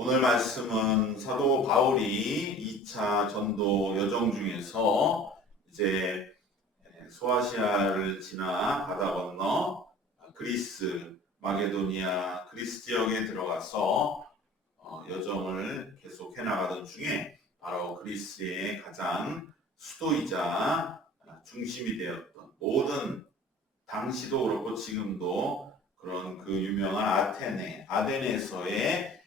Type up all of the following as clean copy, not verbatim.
오늘 말씀은 사도 바울이 2차 전도 여정 중에서 이제 소아시아를 지나 바다 건너 그리스, 마게도니아, 그리스 지역에 들어가서 여정을 계속 해나가던 중에 바로 그리스의 가장 수도이자 중심이 되었던 모든 당시도 그렇고 지금도 그런 그 유명한 아테네에서의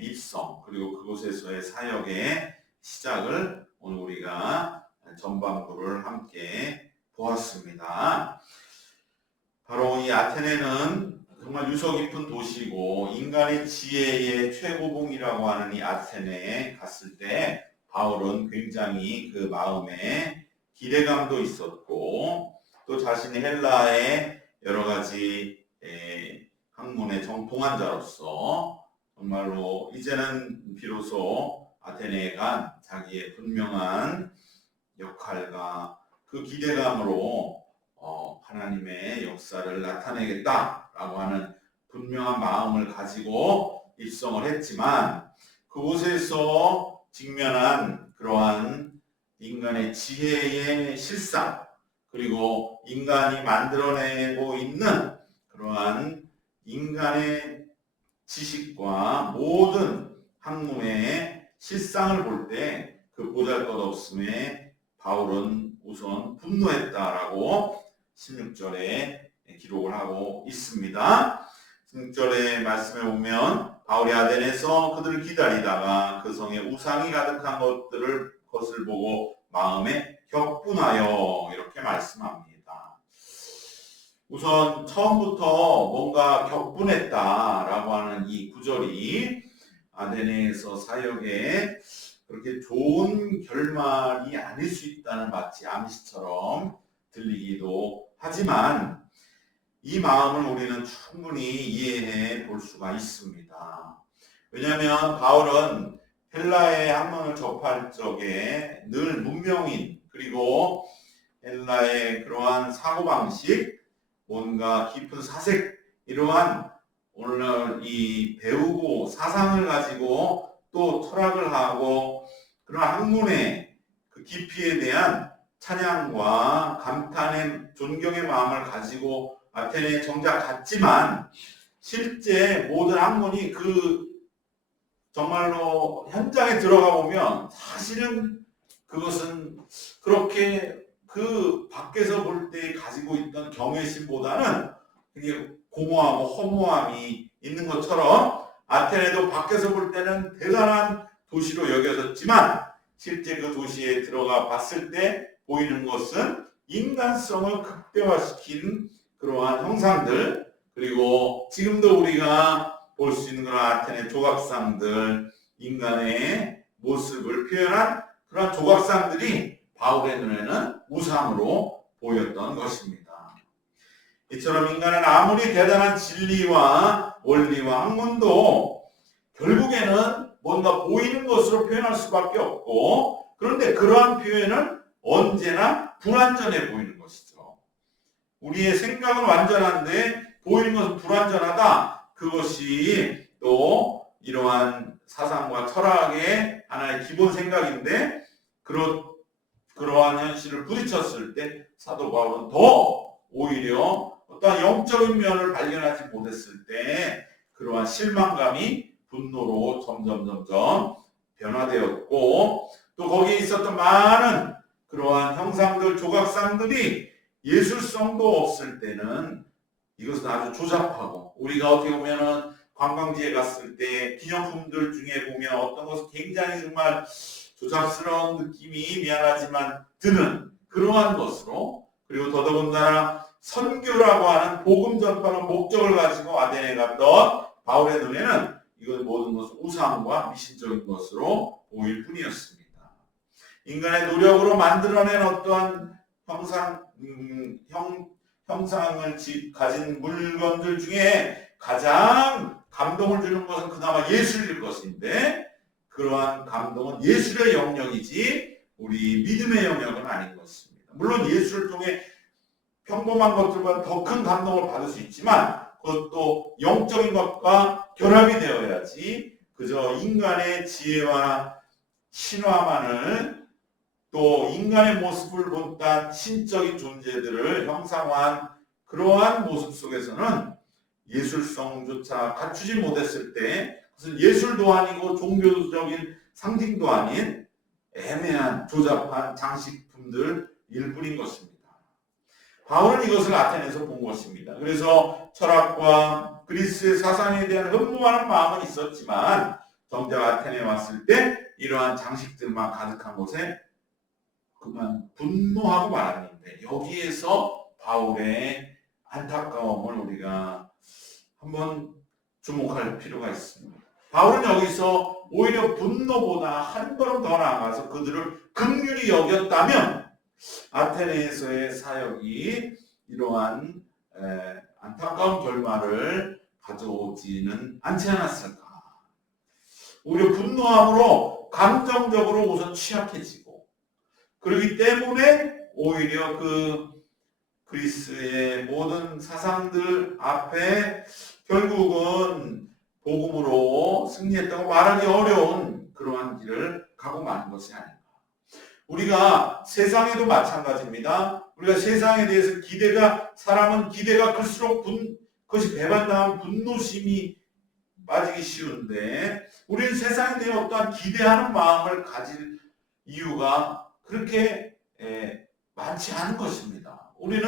입성 그리고 그곳에서의 사역의 시작을 오늘 우리가 전반부를 함께 보았습니다. 바로 이 아테네는 정말 유서 깊은 도시고 인간의 지혜의 최고봉이라고 하는 이 아테네에 갔을 때 바울은 굉장히 그 마음에 기대감도 있었고 또 자신이 헬라의 여러 가지 학문의 정통한 자로서 정말로 이제는 비로소 아테네에 간 자기의 분명한 역할과 그 기대감으로 하나님의 역사를 나타내겠다라고 하는 분명한 마음을 가지고 입성을 했지만 그곳에서 직면한 그러한 인간의 지혜의 실상 그리고 인간이 만들어내고 있는 그러한 인간의 지식과 모든 학문의 실상을 볼 때 그 보잘것없음에 바울은 우선 분노했다라고 16절에 기록을 하고 있습니다. 16절의 말씀에 보면 바울이 아덴에서 그들을 기다리다가 그 성에 우상이 가득한 것을 보고 마음에 격분하여 이렇게 말씀합니다. 우선 처음부터 뭔가 격분했다라고 하는 이 구절이 아데네에서 사역에 그렇게 좋은 결말이 아닐 수 있다는 마치 암시처럼 들리기도 하지만 이 마음을 우리는 충분히 이해해 볼 수가 있습니다. 왜냐하면 바울은 헬라의 학문을 접할 적에 늘 문명인 그리고 헬라의 그러한 사고방식 뭔가 깊은 사색 이러한 오늘 이 배우고 사상을 가지고 또 철학을 하고 그런 학문의 그 깊이에 대한 찬양과 감탄의 존경의 마음을 가지고 아테네에 정작 갔지만 실제 모든 학문이 그 정말로 현장에 들어가 보면 사실은 그것은 그렇게 그 밖에서 볼 때 가지고 있던 경외심보다는 되게 공허하고 허무함이 있는 것처럼 아테네도 밖에서 볼 때는 대단한 도시로 여겨졌지만 실제 그 도시에 들어가 봤을 때 보이는 것은 인간성을 극대화시킨 그러한 형상들 그리고 지금도 우리가 볼 수 있는 그런 아테네 조각상들 인간의 모습을 표현한 그런 조각상들이 바울의 눈에는 우상으로 보였던 것입니다. 이처럼 인간은 아무리 대단한 진리와 원리와 학문도 결국에는 뭔가 보이는 것으로 표현할 수밖에 없고 그런데 그러한 표현은 언제나 불완전해 보이는 것이죠. 우리의 생각은 완전한데 보이는 것은 불완전하다. 그것이 또 이러한 사상과 철학의 하나의 기본 생각인데 그러한 현실을 부딪혔을 때 사도 바울은 더 오히려 어떠한 영적인 면을 발견하지 못했을 때 그러한 실망감이 분노로 점점 변화되었고 또 거기에 있었던 많은 그러한 형상들, 조각상들이 예술성도 없을 때는 이것은 아주 조잡하고 우리가 어떻게 보면은 관광지에 갔을 때 기념품들 중에 보면 어떤 것은 굉장히 정말 조잡스러운 느낌이 미안하지만 드는 그러한 것으로 그리고 더더군다나 선교라고 하는 복음 전파는 목적을 가지고 아테네에 갔던 바울의 눈에는 이건 모든 것은 우상과 미신적인 것으로 보일 뿐이었습니다. 인간의 노력으로 만들어낸 어떠한 형상을 가진 물건들 중에 가장 감동을 주는 것은 그나마 예술일 것인데 그러한 감동은 예술의 영역이지 우리 믿음의 영역은 아닌 것입니다. 물론 예술을 통해 평범한 것들보다 더 큰 감동을 받을 수 있지만 그것도 영적인 것과 결합이 되어야지 그 그저 인간의 지혜와 신화만을 또 인간의 모습을 본딴 신적인 존재들을 형상화한 그러한 모습 속에서는 예술성조차 갖추지 못했을 때 그것은 예술도 아니고 종교적인 상징도 아닌 애매한 조잡한 장식품들일 뿐인 것입니다. 바울은 이것을 아테네에서 본 것입니다. 그래서 철학과 그리스의 사상에 대한 흠모하는 마음은 있었지만 정작 아테네에 왔을 때 이러한 장식들만 가득한 곳에 그만 분노하고 말았는데 여기에서 바울의 안타까움을 우리가 한번 주목할 필요가 있습니다. 바울은 여기서 오히려 분노보다 한 걸음 더 나아가서 그들을 긍휼히 여겼다면 아테네에서의 사역이 이러한 안타까운 결말을 가져오지는 않지 않았을까. 오히려 분노함으로 감정적으로 우선 취약해지고 그렇기 때문에 오히려 그 그리스의 모든 사상들 앞에 결국은 복음으로 승리했다고 말하기 어려운 그러한 길을 가고 만 것이 아닌가. 우리가 세상에도 마찬가지입니다. 우리가 세상에 대해서 사람은 기대가 클수록 그것이 배반당한 분노심이 빠지기 쉬운데 우리는 세상에 대해 어떠한 기대하는 마음을 가질 이유가 그렇게 많지 않은 것입니다. 우리는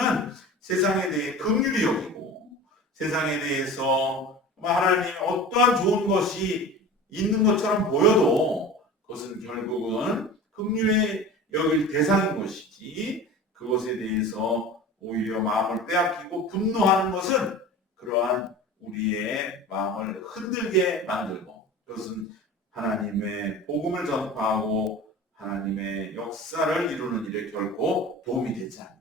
세상에 대해 긍휼히 여기고 세상에 대해서 하나님 어떠한 좋은 것이 있는 것처럼 보여도 그것은 결국은 긍휼히 여길 대상인 것이지 그것에 대해서 오히려 마음을 빼앗기고 분노하는 것은 그러한 우리의 마음을 흔들게 만들고 그것은 하나님의 복음을 전파하고 하나님의 역사를 이루는 일에 결코 도움이 되지 않는다.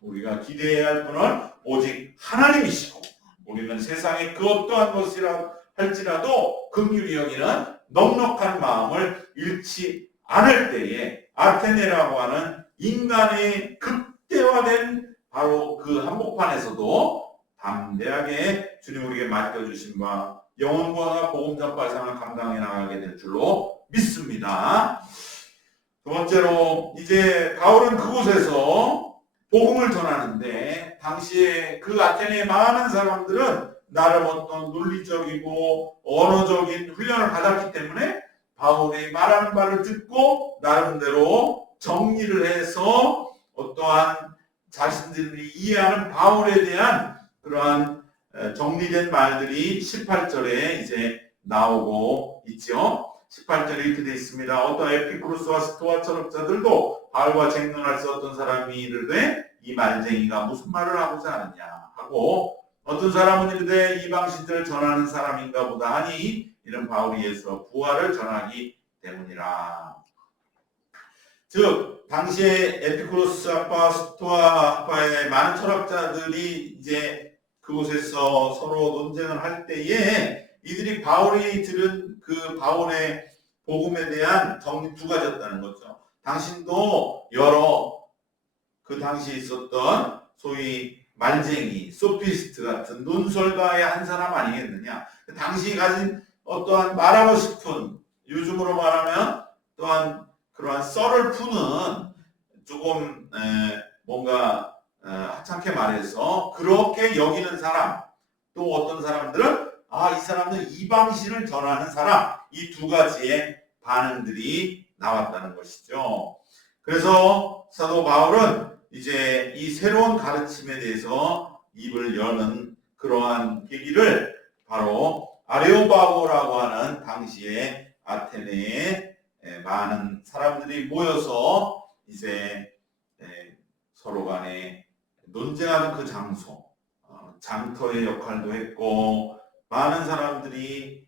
우리가 기대해야 할 분은 오직 하나님이시고 우리는 세상의 그 어떠한 것이라 할지라도 긍휼히 여기는 넉넉한 마음을 잃지 않을 때에 아테네라고 하는 인간의 극대화된 바로 그 한복판에서도 담대하게 주님 우리에게 맡겨주신 바 영혼과 복음 전파 상을 감당해 나가게 될 줄로 믿습니다. 두 번째로 이제 바울은 그곳에서 복음을 전하는데 당시에 그 아테네의 많은 사람들은 나름 어떤 논리적이고 언어적인 훈련을 받았기 때문에 바울이 말하는 바를 듣고 나름대로 정리를 해서 어떠한 자신들이 이해하는 바울에 대한 그러한 정리된 말들이 18절에 이제 나오고 있죠. 18절에 이렇게 되어 있습니다. 어떤 에피쿠로스와 스토아 철학자들도 바울과 쟁론할 수 어떤 사람이 이르되 이 말쟁이가 무슨 말을 하고자 하느냐 하고 어떤 사람은 이르되 이방신들을 전하는 사람인가 보다 하니 이는 바울이 예수와 부활을 전하기 때문이라. 즉 당시에 에피쿠로스 학파와 스토아 학파의 많은 철학자들이 이제 그곳에서 서로 논쟁을 할 때에 이들이 바울이 들은 그 바울의 복음에 대한 정리 두 가지였다는 거죠. 당신도 여러 그 당시에 있었던 소위 말쟁이, 소피스트 같은 논설가의 한 사람 아니겠느냐. 당시 가진 어떠한 말하고 싶은 요즘으로 말하면 또한 그러한 썰을 푸는 조금 뭔가 하찮게 말해서 그렇게 여기는 사람 또 어떤 사람들은 이 사람은 이방신을 전하는 사람 이 두 가지의 반응들이 나왔다는 것이죠. 그래서 사도 바울은 이제 이 새로운 가르침에 대해서 입을 여는 그러한 계기를 바로 아레오바고라고 하는 당시에 아테네에 많은 사람들이 모여서 이제 서로 간에 논쟁하는 그 장소, 장터의 역할도 했고 많은 사람들이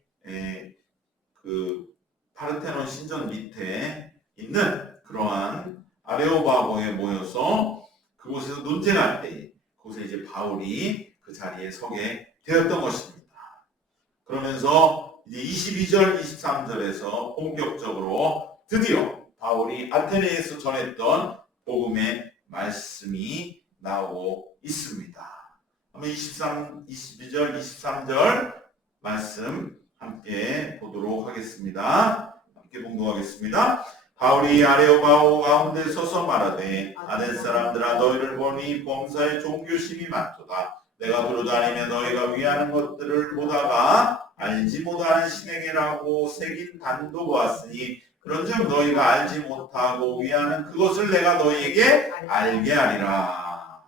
그 파르테논 신전 밑에 있는 그러한 아레오바고에 모여서 그곳에서 논쟁할 때 그곳에 이제 바울이 그 자리에 서게 되었던 것입니다. 그러면서 이제 22절, 23절에서 본격적으로 드디어 바울이 아테네에서 전했던 복음의 말씀이 나오고 있습니다. 한번 22절, 23절 말씀 함께 보도록 보도록 하겠습니다. 함께 봉독하겠습니다. 바울이 아레오바오 가운데 서서 말하되 아덴 사람들아 너희를 보니 범사에 종교심이 많도다. 내가 두루다니며 너희가 위하는 것들을 보다가 알지 못하는 신에게라고 새긴 단도 보았으니 그런즉 너희가 알지 못하고 위하는 그것을 내가 너희에게 알게 하리라.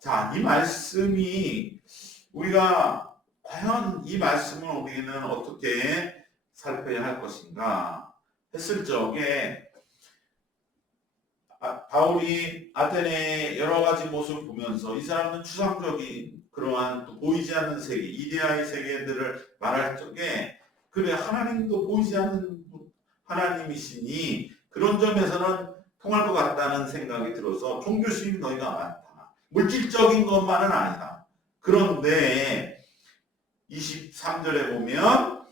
자, 이 말씀이 우리가 과연 이 말씀을 우리는 어떻게 살펴야 할 것인가 했을 적에 바울이 아테네의 여러 가지 모습을 보면서 이 사람은 추상적인 그러한 또 보이지 않는 세계, 이데아의 세계들을 말할 적에 그래 하나님도 보이지 않는 하나님이시니 그런 점에서는 통할 것 같다는 생각이 들어서 종교심이 너희가 많다. 물질적인 것만은 아니다. 그런데 23절에 보면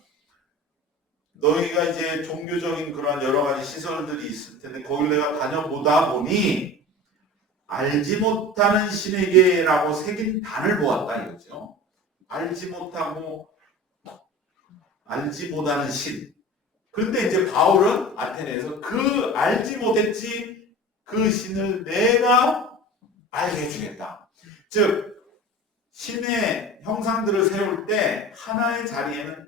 너희가 이제 종교적인 그런 여러 가지 시설들이 있을 텐데 거길 내가 다녀보다 보니 알지 못하는 신에게라고 새긴 단을 보았다 이거죠. 알지 못하고 알지 못하는 신. 그런데 이제 바울은 아테네에서 그 알지 못했지 그 신을 내가 알게 해주겠다. 즉 신의 형상들을 세울 때 하나의 자리에는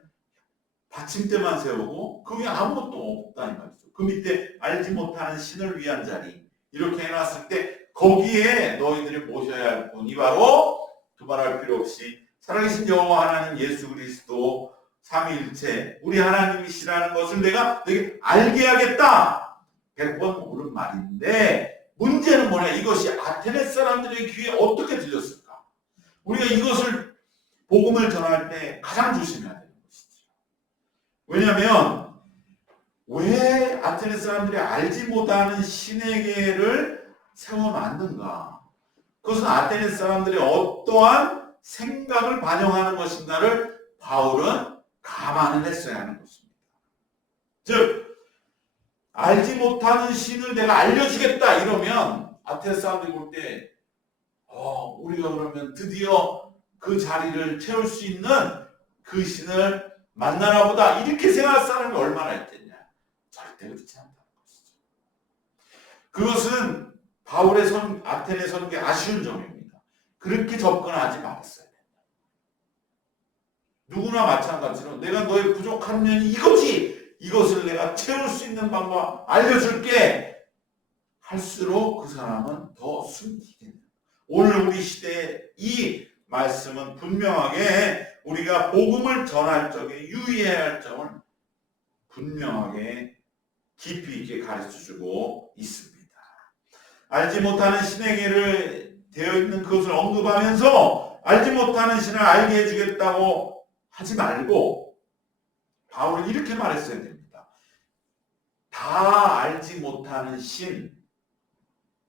받침대만 세우고 그 위에 아무것도 없다는 말이죠. 그 밑에 알지 못하는 신을 위한 자리 이렇게 해놨을 때 거기에 너희들이 모셔야 할 분이 바로 두말할 필요 없이 살아계신 여호와 하나님 예수 그리스도 삼위일체 우리 하나님이시라는 것을 내가 너에게 알게 하겠다. 100번 옳은 말인데 문제는 뭐냐? 이것이 아테네 사람들의 귀에 어떻게 들렸을까? 우리가 이것을 복음을 전할 때 가장 조심해야 돼요. 왜냐하면 왜 아테네 사람들이 알지 못하는 신에게를 세워놨는가? 그것은 아테네 사람들이 어떠한 생각을 반영하는 것인가를 바울은 감안을 했어야 하는 것입니다. 즉 알지 못하는 신을 내가 알려주겠다 이러면 아테네 사람들이 볼 때 우리가 그러면 드디어 그 자리를 채울 수 있는 그 신을 만나나 보다 이렇게 생각할 사람이 얼마나 있겠냐. 절대 그렇지 않다는 것이죠. 그것은 바울의 아테네 선교의 아쉬운 점입니다. 그렇게 접근하지 말았어야 된다. 누구나 마찬가지로 내가 너의 부족한 면이 이거지. 이것을 내가 채울 수 있는 방법 알려줄게. 할수록 그 사람은 더 숨기게 된다. 오늘 우리 시대에 이 말씀은 분명하게 우리가 복음을 전할 적에 유의해야 할 점을 분명하게 깊이 있게 가르쳐주고 있습니다. 알지 못하는 신에게를 되어 있는 그것을 언급하면서 알지 못하는 신을 알게 해주겠다고 하지 말고 바울은 이렇게 말했어야 됩니다. 다 알지 못하는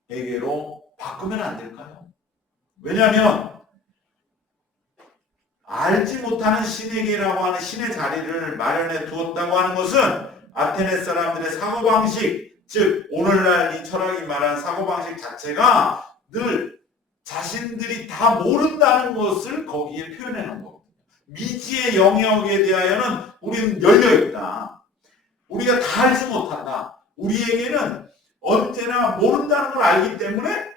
신에게로 바꾸면 안 될까요? 왜냐하면 알지 못하는 신에게라고 하는 신의 자리를 마련해 두었다고 하는 것은 아테네 사람들의 사고방식, 즉 오늘날 이 철학이 말하는 사고방식 자체가 늘 자신들이 다 모른다는 것을 거기에 표현해 놓은 거거든요. 미지의 영역에 대하여는 우리는 열려있다. 우리가 다 알지 못한다. 우리에게는 언제나 모른다는 걸 알기 때문에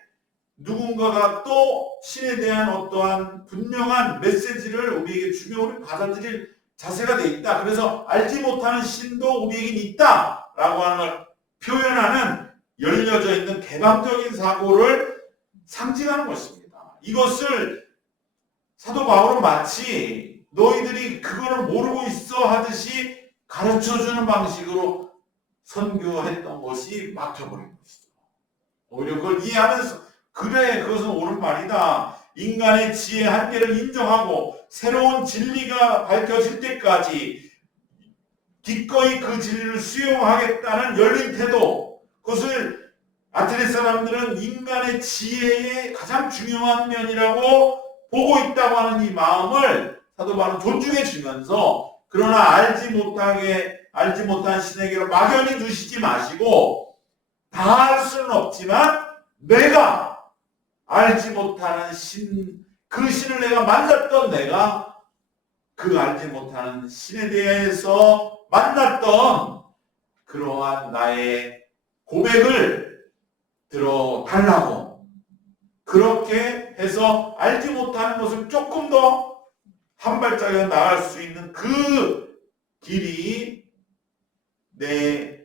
누군가가 또 신에 대한 어떠한 분명한 메시지를 우리에게 주면 우리 받아들일 자세가 돼 있다. 그래서 알지 못하는 신도 우리에겐 있다 라고 하는 걸 표현하는 열려져 있는 개방적인 사고를 상징하는 것입니다. 이것을 사도 바울은 마치 너희들이 그거를 모르고 있어 하듯이 가르쳐주는 방식으로 선교했던 것이 막혀버린 것이죠. 오히려 그걸 이해하면서 그래 그것은 옳은 말이다. 인간의 지혜의 한계를 인정하고 새로운 진리가 밝혀질 때까지 기꺼이 그 진리를 수용하겠다는 열린 태도, 그것을 아테네 사람들은 인간의 지혜의 가장 중요한 면이라고 보고 있다고 하는 이 마음을 사도 바울은 존중해 주면서 그러나 알지 못한 신에게로 막연히 두시지 마시고 다 할 수는 없지만 내가 알지 못하는 신, 그 신을 내가 만났던 내가 그 알지 못하는 신에 대해서 만났던 그러한 나의 고백을 들어달라고, 그렇게 해서 알지 못하는 것을 조금 더 한 발자국 나아갈 수 있는 그 길이 내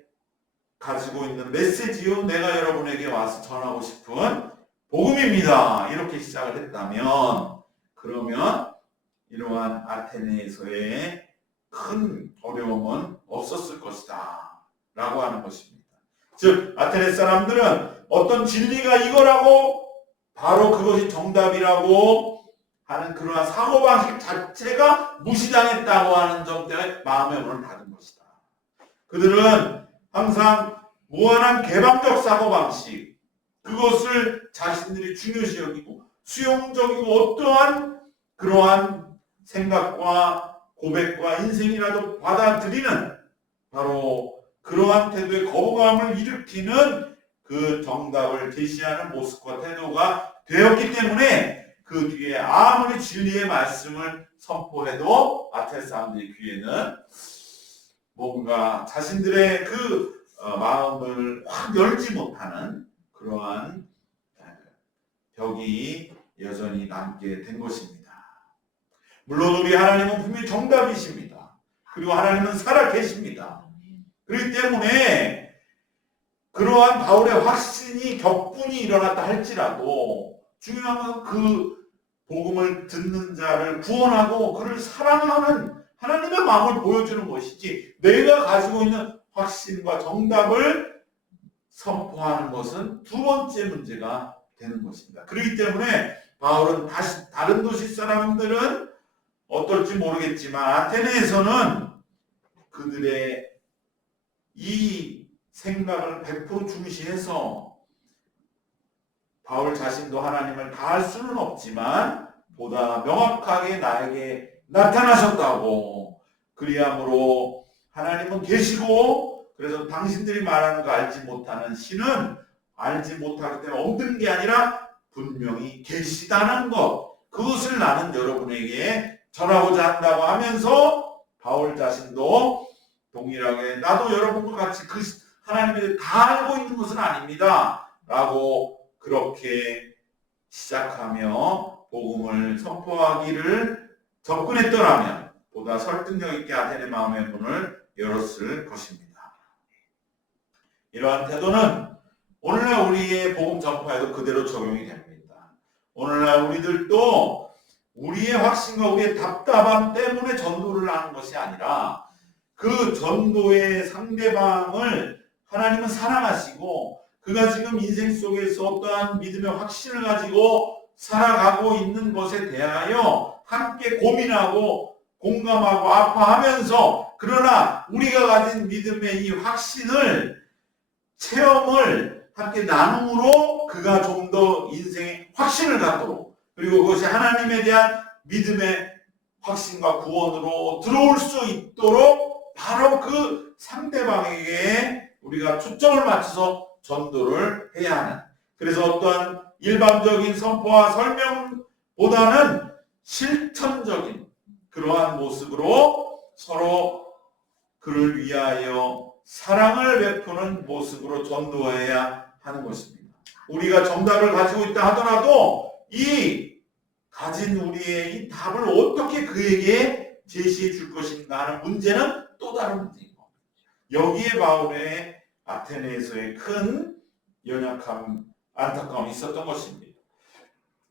가지고 있는 메시지요, 내가 여러분에게 와서 전하고 싶은 복음입니다. 이렇게 시작을 했다면, 그러면 이러한 아테네에서의 큰 어려움은 없었을 것이다 라고 하는 것입니다. 즉 아테네 사람들은 어떤 진리가 이거라고 바로 그것이 정답이라고 하는 그러한 사고방식 자체가 무시당했다고 하는 점 때문에 마음의 문을 닫은 것이다. 그들은 항상 무한한 개방적 사고방식, 그것을 자신들이 중요시 여기고 수용적이고 어떠한 그러한 생각과 고백과 인생이라도 받아들이는, 바로 그러한 태도의 거부감을 일으키는 그 정답을 제시하는 모습과 태도가 되었기 때문에 그 뒤에 아무리 진리의 말씀을 선포해도 아테네 사람들의 귀에는 뭔가 자신들의 그 마음을 확 열지 못하는 그러한 벽이 여전히 남게 된 것입니다. 물론 우리 하나님은 분명히 정답이십니다. 그리고 하나님은 살아계십니다. 그렇기 때문에 그러한 바울의 확신이 격분이 일어났다 할지라도 중요한 건 그 복음을 듣는 자를 구원하고 그를 사랑하는 하나님의 마음을 보여주는 것이지, 내가 가지고 있는 확신과 정답을 선포하는 것은 두 번째 문제가 되는 것입니다. 그렇기 때문에 바울은 다시 다른 도시 사람들은 어떨지 모르겠지만 아테네에서는 그들의 이 생각을 100% 중시해서 바울 자신도 하나님을 다 알 수는 없지만 보다 명확하게 나에게 나타나셨다고, 그리함으로 하나님은 계시고 그래서 당신들이 말하는 거 알지 못하는 신은 알지 못하기 때문에 없는 게 아니라 분명히 계시다는 것, 그것을 나는 여러분에게 전하고자 한다고 하면서 바울 자신도 동일하게 나도 여러분과 같이 그 하나님에 다 알고 있는 것은 아닙니다 라고 그렇게 시작하며 복음을 선포하기를 접근했더라면 보다 설득력 있게 아테네 마음의 문을 열었을 것입니다. 이러한 태도는 오늘날 우리의 복음 전파에도 그대로 적용이 됩니다. 오늘날 우리들도 우리의 확신과 우리의 답답함 때문에 전도를 하는 것이 아니라 그 전도의 상대방을 하나님은 사랑하시고 그가 지금 인생 속에서 어떠한 믿음의 확신을 가지고 살아가고 있는 것에 대하여 함께 고민하고 공감하고 아파하면서, 그러나 우리가 가진 믿음의 이 확신을, 체험을 함께 나눔으로 그가 좀 더 인생의 확신을 갖도록, 그리고 그것이 하나님에 대한 믿음의 확신과 구원으로 들어올 수 있도록 바로 그 상대방에게 우리가 초점을 맞춰서 전도를 해야 하는, 그래서 어떠한 일반적인 선포와 설명보다는 실천적인 그러한 모습으로 서로 그를 위하여 사랑을 베푸는 모습으로 전도해야 하는 것입니다. 우리가 정답을 가지고 있다 하더라도 이 가진 우리의 이 답을 어떻게 그에게 제시해 줄 것인가 하는 문제는 또 다른 문제이고, 여기에 바울의 아테네에서의 큰 연약함, 안타까움이 있었던 것입니다.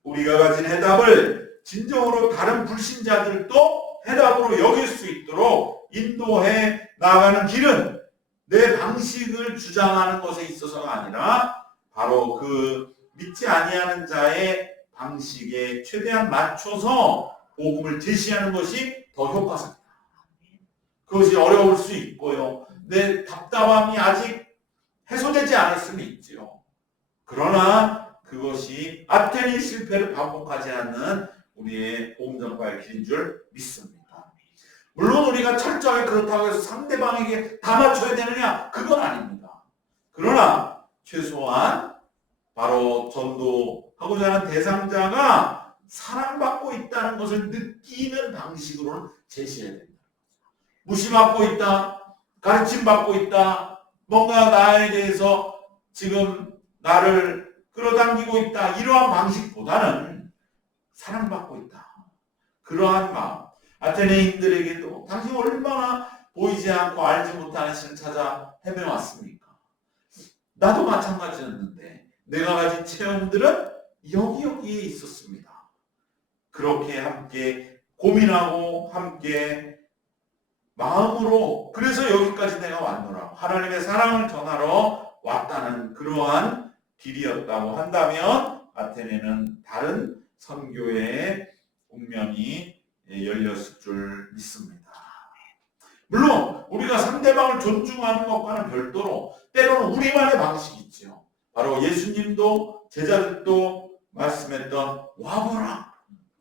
우리가 가진 해답을 진정으로 다른 불신자들도 해답으로 여길 수 있도록 인도해 나가는 길은 내 방식을 주장하는 것에 있어서가 아니라 바로 그 믿지 아니하는 자의 방식에 최대한 맞춰서 복음을 제시하는 것이 더 효과적이다. 그것이 어려울 수 있고요. 내 답답함이 아직 해소되지 않을 수는 있지요. 그러나 그것이 아테네 실패를 반복하지 않는 우리의 복음 전파의 길인 줄 믿습니다. 물론 우리가 철저하게 그렇다고 해서 상대방에게 다 맞춰야 되느냐? 그건 아닙니다. 그러나 최소한 바로 전도하고자 하는 대상자가 사랑받고 있다는 것을 느끼는 방식으로는 제시해야 된다. 무시받고 있다, 가르침받고 있다, 뭔가 나에 대해서 지금 나를 끌어당기고 있다, 이러한 방식보다는 사랑받고 있다, 그러한 마음. 아테네인들에게도 당신 얼마나 보이지 않고 알지 못하는 신을 찾아 헤매왔습니까? 나도 마찬가지였는데 내가 가진 체험들은 여기에 있었습니다. 그렇게 함께 고민하고 함께 마음으로, 그래서 여기까지 내가 왔노라, 하나님의 사랑을 전하러 왔다는 그러한 길이었다고 한다면 아테네는 다른 선교의 국면이 열렸을 줄 믿습니다. 물론 우리가 상대방을 존중하는 것과는 별도로 때로는 우리만의 방식이 있죠. 바로 예수님도 제자들도 말씀했던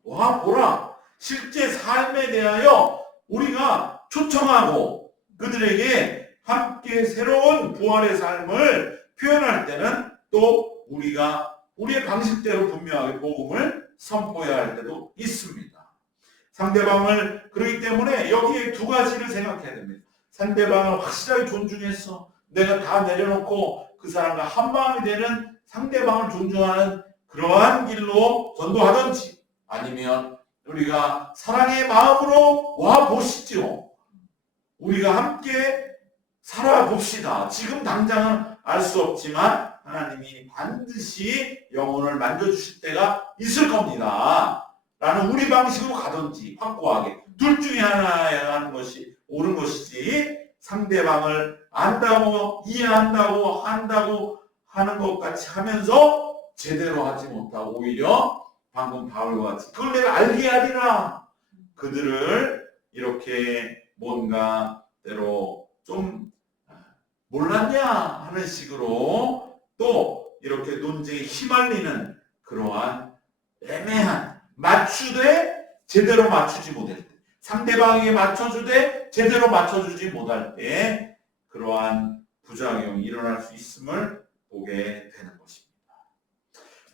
와보라. 실제 삶에 대하여 우리가 초청하고 그들에게 함께 새로운 부활의 삶을 표현할 때는 또 우리가 우리의 방식대로 분명하게 복음을 선포해야 할 때도 있습니다. 상대방을, 그렇기 때문에 여기에 두 가지를 생각해야 됩니다. 상대방을 확실하게 존중해서 내가 다 내려놓고 그 사람과 한마음이 되는 상대방을 존중하는 그러한 길로 전도하든지, 아니면 우리가 사랑의 마음으로 와 보시죠. 우리가 함께 살아봅시다. 지금 당장은 알 수 없지만 하나님이 반드시 영혼을 만져주실 때가 있을 겁니다. 라는 우리 방식으로 가든지, 확고하게 둘 중에 하나야 하는 것이 옳은 것이지, 상대방을 안다고 이해한다고 한다고 하는 것 같이 하면서 제대로 하지 못하고 오히려 방금 바울과 같이 그걸 내가 알게 하리라, 그들을 이렇게 뭔가 때로 좀 몰랐냐 하는 식으로 또 이렇게 논쟁에 휘말리는 그러한 애매한, 맞추되 제대로 맞추지 못할 때, 상대방에게 맞춰주되 제대로 맞춰주지 못할 때 그러한 부작용이 일어날 수 있음을 보게 되는 것입니다.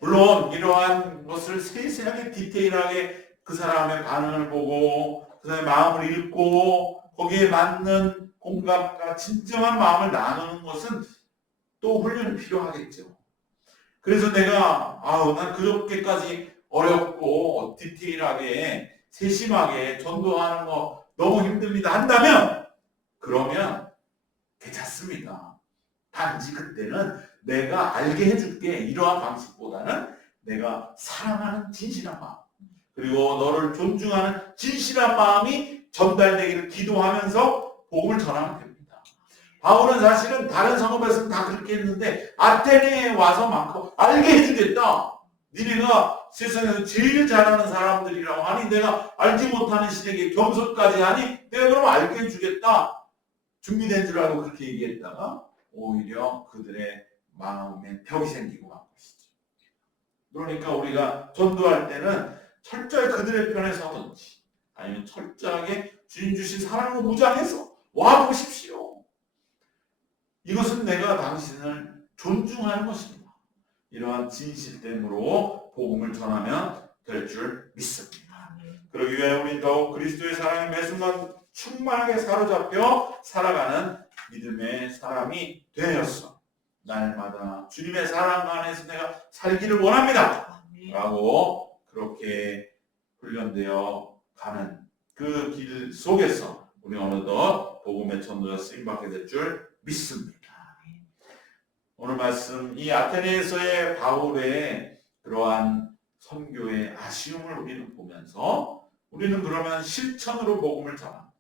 물론 이러한 것을 세세하게 디테일하게 그 사람의 반응을 보고 그 사람의 마음을 읽고 거기에 맞는 공감과 진정한 마음을 나누는 것은 또 훈련이 필요하겠죠. 그래서 내가 난 그렇게까지 어렵고 디테일하게 세심하게 전도하는 거 너무 힘듭니다 한다면, 그러면 괜찮습니다. 단지 그때는 내가 알게 해줄게, 이러한 방식보다는 내가 사랑하는 진실한 마음, 그리고 너를 존중하는 진실한 마음이 전달되기를 기도하면서 복음을 전하면 됩니다. 바울은 사실은 다른 성읍에서는 다 그렇게 했는데 아테네에 와서만큼 알게 해주겠다. 니네가 세상에서 제일 잘하는 사람들이라고 하니 내가 알지 못하는 신에게 겸손까지 하니 내가 그럼 알게 해주겠다. 준비된 줄 알고 그렇게 얘기했다가 오히려 그들의 마음에 벽이 생기고 만 것이죠. 그러니까 우리가 전도할 때는 철저히 그들의 편에 서든지, 아니면 철저하게 주님 주신 사랑으로 무장해서 와 보십시오. 이것은 내가 당신을 존중하는 것입니다. 이러한 진실됨으로 복음을 전하면 될 줄 믿습니다. 그러기 위해 우리는 더욱 그리스도의 사랑에 매 순간 충만하게 사로잡혀 살아가는 믿음의 사람이 되었어. 날마다 주님의 사랑 안에서 내가 살기를 원합니다. 라고 그렇게 훈련되어 가는 그 길 속에서 우리 어느덧 복음의 전도자 쓰임받게 될 줄 믿습니다. 오늘 말씀, 이 아테네에서의 바울의 그러한 선교의 아쉬움을 우리는 보면서 우리는 그러면 실천으로 복음을 전합니다.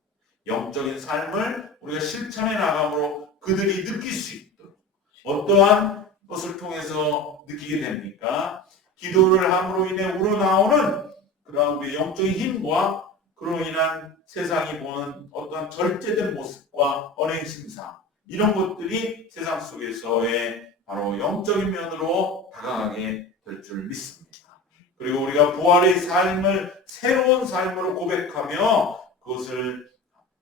영적인 삶을 우리가 실천해 나감으로 그들이 느낄 수 있도록 어떠한 것을 통해서 느끼게 됩니까? 기도를 함으로 인해 우러나오는 그러한 우리의 영적인 힘과 그로 인한 세상이 보는 어떠한 절제된 모습과 언행심사, 이런 것들이 세상 속에서의 바로 영적인 면으로 다가가게 될 줄 믿습니다. 그리고 우리가 부활의 삶을 새로운 삶으로 고백하며 그것을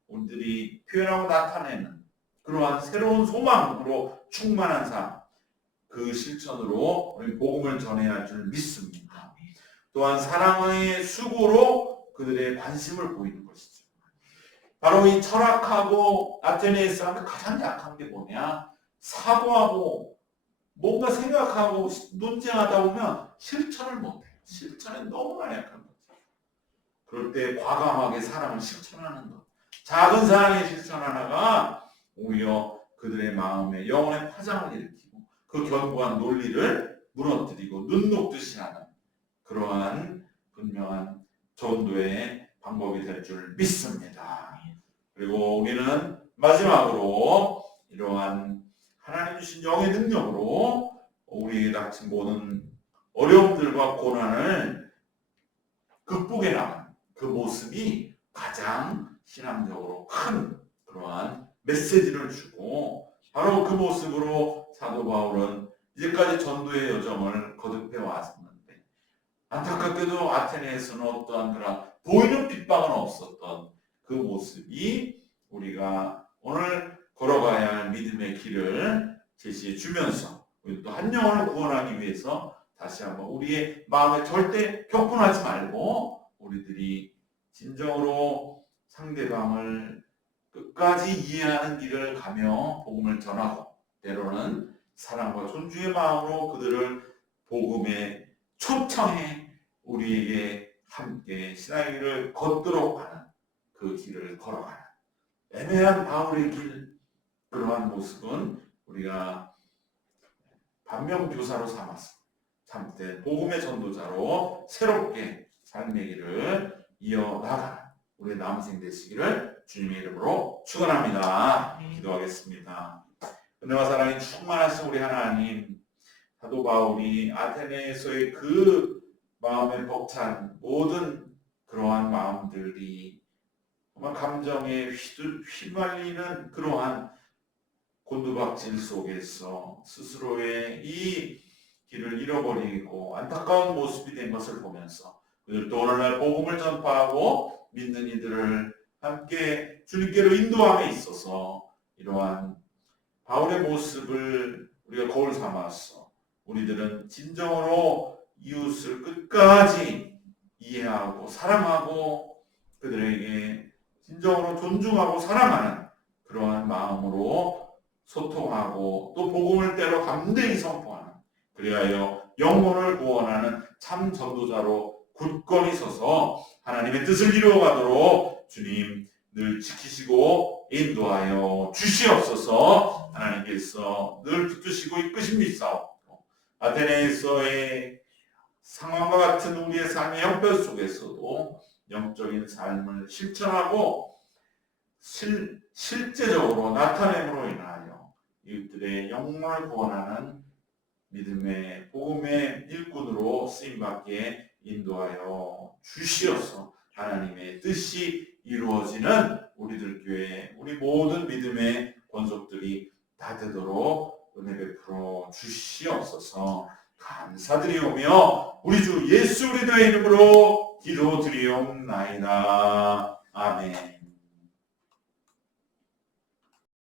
우리들이 표현하고 나타내는 그러한 새로운 소망으로 충만한 삶, 그 실천으로 우리 복음을 전해야 할 줄 믿습니다. 또한 사랑의 수고로 그들의 관심을 보이는 것이죠. 바로 이 철학하고 아테네의 사람들 가장 약한 게 뭐냐? 사고하고 뭔가 생각하고 논쟁하다 보면 실천을 못해요. 실천에 너무나 약한 거죠. 그럴 때 과감하게 사랑을 실천하는 것. 작은 사랑의 실천 하나가 오히려 그들의 마음에 영혼의 파장을 일으키고 그 견고한 논리를 무너뜨리고 눈 녹듯이 하는 그러한 분명한 전도의 방법이 될 줄 믿습니다. 그리고 우리는 마지막으로 이러한 하나님 주신 영의 능력으로 우리에게 닥친 모든 어려움들과 고난을 극복해 나가는 그 모습이 가장 신앙적으로 큰 그러한 메시지를 주고 바로 그 모습으로 사도 바울은 이제까지 전도의 여정을 거듭해 왔었는데 안타깝게도 아테네에서는 어떠한 그런 보이는 핍박은 없었던 그 모습이 우리가 오늘 걸어가야 할 믿음의 길을 제시해 주면서 또 한 영혼을 구원하기 위해서 다시 한번 우리의 마음에 절대 격분하지 말고 우리들이 진정으로 상대방을 끝까지 이해하는 길을 가며 복음을 전하고 때로는 사랑과 존중의 마음으로 그들을 복음에 초청해 우리에게 함께 신앙의 길을 걷도록 하는 그 길을 걸어가는 애매한 바울의 길 그러한 모습은 우리가 반면교사로 삼아서 참된 복음의 전도자로 새롭게 삶의 길을 이어나가는 우리의 남생 되시기를 주님의 이름으로 축원합니다. 기도하겠습니다. 은혜와 사랑이 충만하신 우리 하나님, 사도 바울이 아테네에서의 그 마음에 벅찬 모든 그러한 마음들이 정말 감정에 휘말리는 그러한 곤두박질 속에서 스스로의 이 길을 잃어버리고 안타까운 모습이 된 것을 보면서 그들도 오늘날 복음을 전파하고 믿는 이들을 함께 주님께로 인도함에 있어서 이러한 바울의 모습을 우리가 거울 삼아서 우리들은 진정으로 이웃을 끝까지 이해하고 사랑하고 그들에게 진정으로 존중하고 사랑하는 그러한 마음으로 소통하고 또 복음을 때로 담대히 선포하는 그리하여 영혼을 구원하는 참 전도자로 굳건히 서서 하나님의 뜻을 이루어가도록 주님 늘 지키시고 인도하여 주시옵소서. 하나님께서 늘 붙드시고 이끄십니다옵고 아테네에서의 상황과 같은 우리의 삶의 형편 속에서도 영적인 삶을 실천하고 실제적으로 나타냄으로 인하여 이웃들의 영혼을 구원하는 믿음의 복음의 일꾼으로 쓰임받게 인도하여 주시어서 하나님의 뜻이 이루어지는 우리들 교회 우리 모든 믿음의 권속들이 다 되도록 은혜 베풀어 주시옵소서. 감사드리오며 우리 주 예수 그리스도의 이름으로 기도드리옵나이다. 아멘.